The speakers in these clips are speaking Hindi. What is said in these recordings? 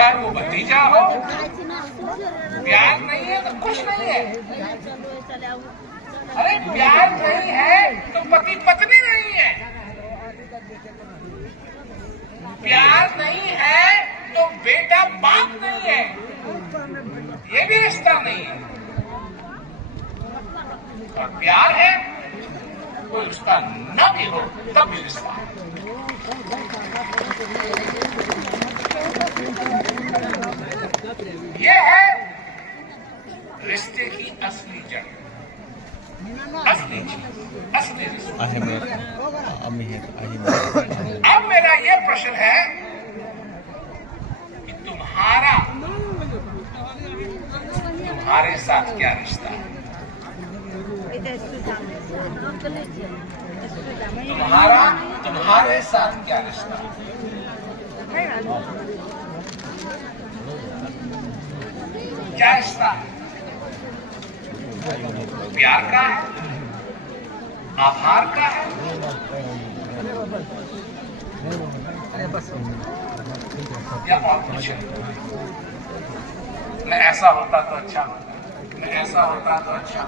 चाहे वो भतीजा हो। प्यार नहीं है तो कुछ नहीं है। अरे प्यार नहीं है तो पति पत्नी नहीं है। प्यार नहीं है तो बेटा बाप नहीं है। ये भी रिश्ता नहीं है। और प्यार है कोई रिश्ता न भी हो तब भी रिश्ता है। ये है रिश्ते की असली जड़, असली चीज, असली रिश्ता। अब मेरा ये प्रश्न है कि तुम्हारे साथ क्या रिश्ता है? तुम्हारे साथ क्या रिश्ता है? क्या रिश्ता है? प्यार का है, आभार का है, या और कुछ है? मैं ऐसा होता तो अच्छा होता, मैं ऐसा होता तो अच्छा।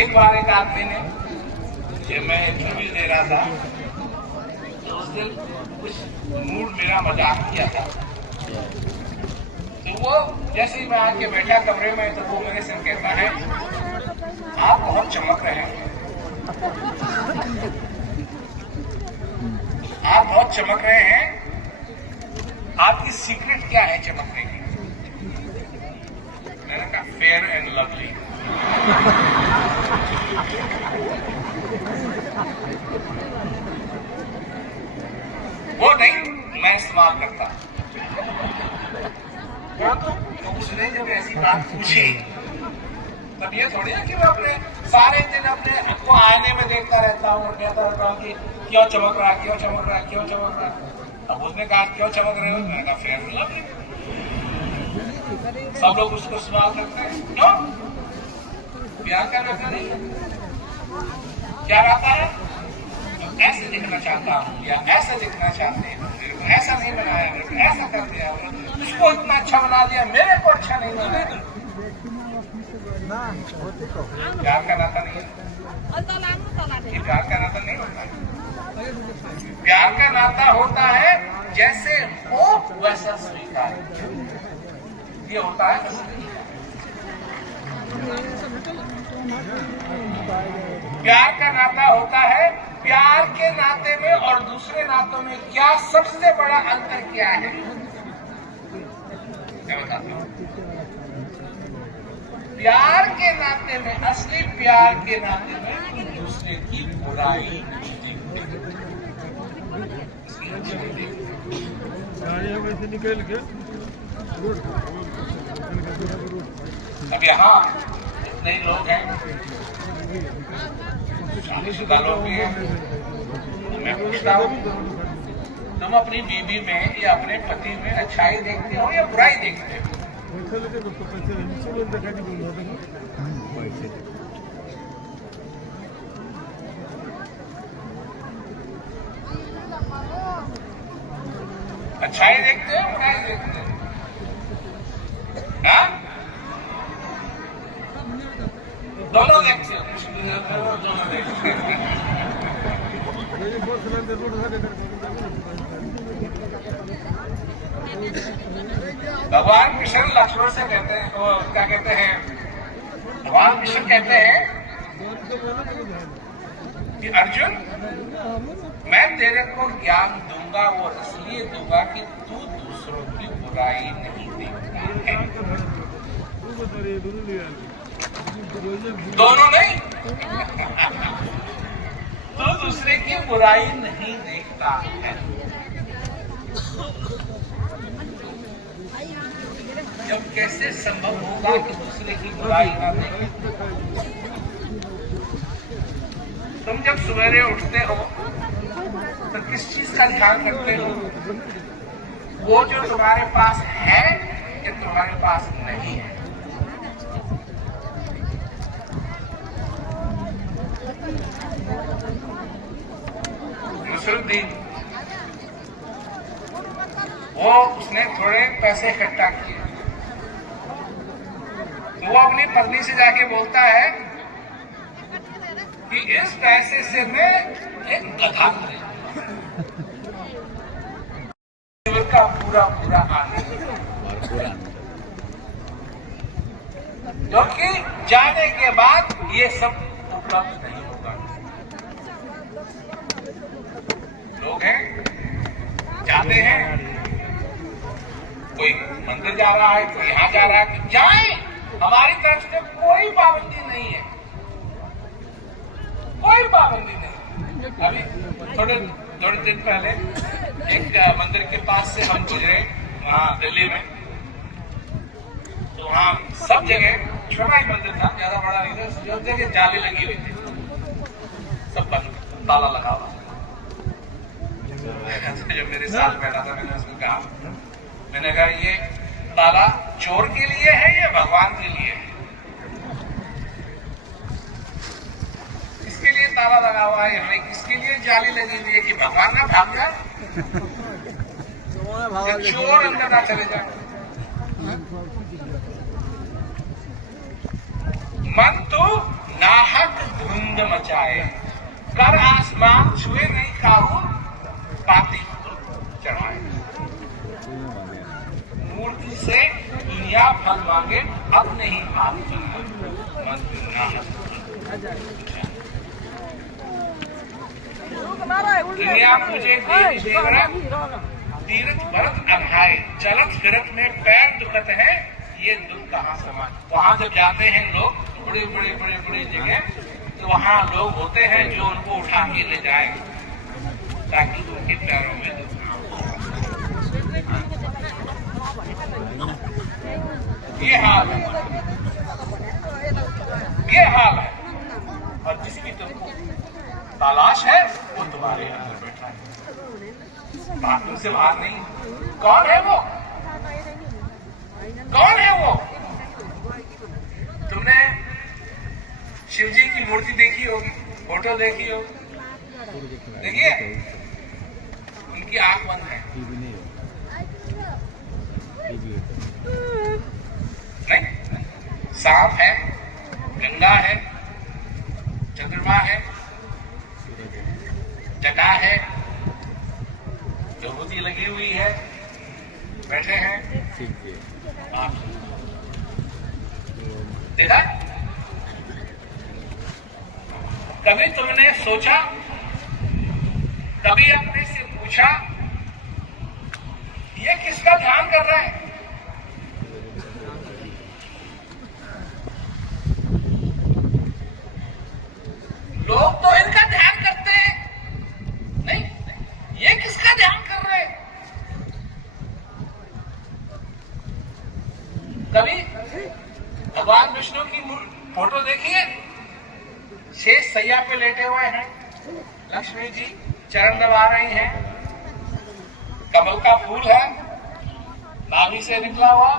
एक बार एक आदमी ने, जब मैं इंटरव्यू दे रहा था तो उस दिन कुछ मूड मेरा मजाक किया था। तो वो जैसे ही मैं आके बैठा कमरे में तो वो मेरे से कहता है, आप बहुत चमक रहे हैं, आप बहुत चमक रहे हैं, आपकी सीक्रेट क्या है चमकने की? मैंने कहा फेयर एंड लवली। वो नहीं मैं इस्तेमाल करता। तो उसने जब ऐसी बात पूछी तब ये थोड़ी है कि मैं अपने सारे दिन अपने को आईने में देखता रहता हूँ और कहता रहता हूँ कि क्यों चमक रहा है, क्यों चमक रहा है, क्यों चमक रहा है। अब उसने कहा क्यों चमक रहे हो? मैंने कहा फेयर एंड लवली। सब लोग उसको सवाल करते हैं क्यों? प्यार का नाता नहीं है। क्या नाता है? ऐसे दिखना चाहता हूँ या ऐसा दिखना चाहते हैं, ऐसा नहीं बनाया, ऐसा कर दिया, उसको इतना अच्छा बना दिया, मेरे को अच्छा नहीं बनाया। प्यार का नाता नहीं है। ये प्यार का नाता नहीं होता है। प्यार का नाता होता है जैसे हो वैसा स्वीकार, ये होता है। प्यार का नाता होता है, प्यार के नाते में और दूसरे नातों में क्या सबसे बड़ा अंतर क्या है? मैं बताता हूं। प्यार के नाते में, असली प्यार के नाते में दूसरे की बुराई निकल के। अब यहाँ इतने ही लोग हैं, शादीशुदा लोग भी हैं। मैं पूछता हूँ, तुम अपनी बीवी में या अपने पति में अच्छाई देखते हो या बुराई देखते हो? अच्छाई देखते हो, बुराई देखते हो? हाँ? दोनों देखते हो। दोनों देखते हो। भगवान कृष्ण लक्ष्मण से कहते हैं, वो क्या कहते हैं, भगवान कृष्ण कहते हैं कि अर्जुन, मैं तेरे को ज्ञान दूंगा वो इसलिए दूंगा कि तू दूसरों की बुराई नहीं देखता है। दोनों नहीं। तो दूसरे की बुराई नहीं देखता है। जब कैसे संभव होगा कि दूसरे की बुराई ना देखे? तुम जब सवेरे उठते हो तो किस चीज का ध्यान करते हो? वो जो तुम्हारे पास है या तुम्हारे पास नहीं है? नसरुद्दीन वो उसने थोड़े पैसे इकट्ठा किए, तो वो अपनी पत्नी से जाके बोलता है कि इस पैसे से मैं एक गधा का पूरा आनंद, क्योंकि जाने के बाद ये सब उपलब्ध नहीं होगा। लोग हैं, जाते हैं, कोई मंदिर जा रहा है, कोई यहाँ जा रहा है, तो जाए, हमारी तरफ से कोई पाबंदी नहीं है, कोई पाबंदी नहीं। अभी थोड़े दिन पहले एक मंदिर के पास से हम गुजरे, वहाँ दिल्ली में, तो वहाँ सब जगह छोटा ही मंदिर था, ज्यादा बड़ा नहीं था, जो जगह जाली लगी हुई थी, सब बंद, ताला लगा हुआ। जब मेरे साथ बैठा था, मैंने उसको कहा, मैंने कहा ये ताला चोर के लिए है या भगवान के लिए है? किसके लिए ताला लगा हुआ है भाई? किसके लिए जाली लगी हुई है? कि भगवान ना भाग जाए, चोर अंदर ना चले जाए। मन तो नाहक धुंध मचाए, कर आसमान छुए नहीं काहू, पाती चढ़ाए। मूर्ति से दुनिया फल मांगे, अब नहीं मांगती मन तो नाहक। दुनिया मुझे तीर्थ भरत अघाए, चलत फिरत में पैर दुखत है, ये दुख कहाँ समान। वहां जब जाते हैं लोग बड़े जगह, तो वहां लोग होते हैं जो उनको उठा के ले जाए ताकि उनके पैरों में दुख ना हो। ये हाल है। और जिसकी तुमको तलाश है वो तुम्हारे अंदर बैठा है, बात तुमसे बाहर नहीं। कौन है वो? कौन है वो? तुमने शिव जी की मूर्ति देखी होगी, फोटो देखी होगी, देखिए उनकी आंख बंद है नहीं, सांप है, गंगा है, चंद्रमा है, जटा है, विभूति लगी हुई है, बैठे हैं। देखा? कभी तुमने सोचा, कभी अपने से पूछा, ये किसका ध्यान कर रहा है? लोग तो इनका ध्यान करते हैं, नहीं, ये किसका ध्यान कर रहे हैं? कभी भगवान विष्णु की फोटो देखिए, शेष सैया पे लेटे हुए हैं, लक्ष्मी जी चरण दबा रही हैं, कमल का फूल है, नाभि से निकला हुआ,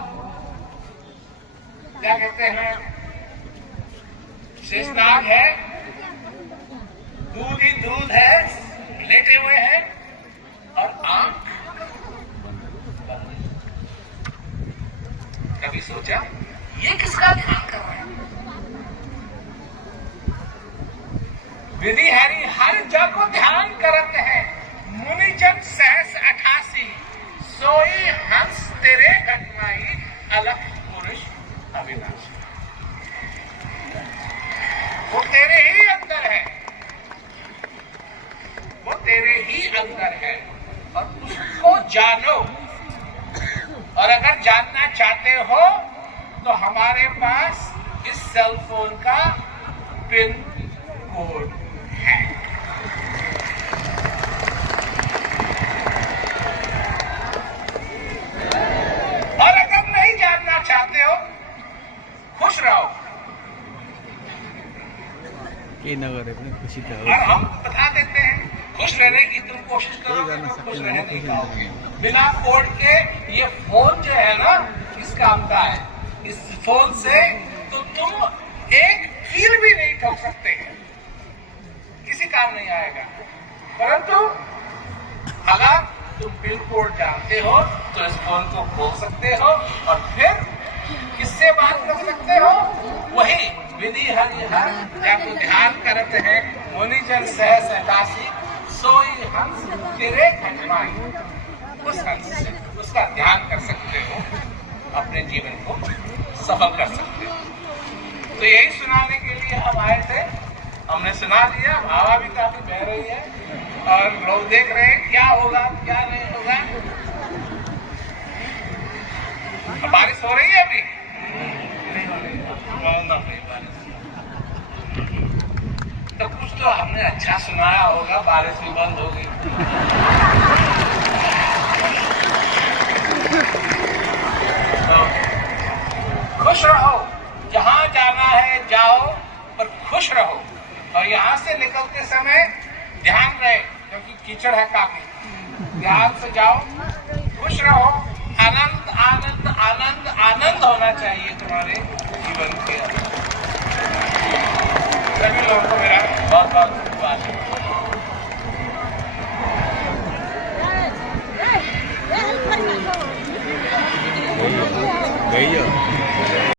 क्या कहते हैं, शेषनाग है, दूध ही दूध है, लेटे हुए हैं और आंख। कभी सोचा ये किसका ध्यान कर रहे हैं? विधि हरि हर जग को ध्यान करते हैं, मुनिजन सहस 88, सोई हंस तेरे घटनाई, अलख पुरुष अविनाशी। वो तेरे ही अंदर है, वो तेरे ही अंदर है, और उसको जानो। और अगर जानना चाहते हो तो हमारे पास इस सेल फोन का पिन कोड है। और अगर नहीं जानना चाहते हो, खुश रहो, और हम बता देते हैं, खुश रहने की तुम कोशिश करो, तो खुश रहने नहीं पाओगे। बिना कोड के ये फोन जो है ना, इस काम का है। इस फोन से तो तुम एक कील भी नहीं ठोक सकते, किसी काम नहीं आएगा। परंतु अगर तुम पिन कोड जानते हो तो इस फोन को खोल सकते हो और फिर किससे बात कर सकते हो? वही विधि हरिहर जब ध्यान करते हैं मुनिजन सहस दासी सोई हंस तेरे खटवाई, उस हंस से उसका ध्यान कर सकते हो, अपने जीवन को सफल कर सकते हो। तो यही सुनाने के लिए हम आए थे। हमने सुना दिया, हवा भी काफी बह रही है और लोग देख रहे हैं क्या होगा क्या नहीं होगा। बारिश हो रही है अभी? नहीं हो रही बारिश। तो कुछ तो हमने अच्छा सुनाया होगा, बारिश भी बंद हो गई। तो खुश रहो, जहां जाना है जाओ पर खुश रहो। और यहाँ से निकलते समय ध्यान रहे क्योंकि कीचड़ है काफी। ध्यान से जाओ, खुश रहो, आनंद आनंद आनंद आनंद होना चाहिए तुम्हारे जीवन के अंदर। सभी लोगों को मेरा बहुत बहुत धन्यवाद।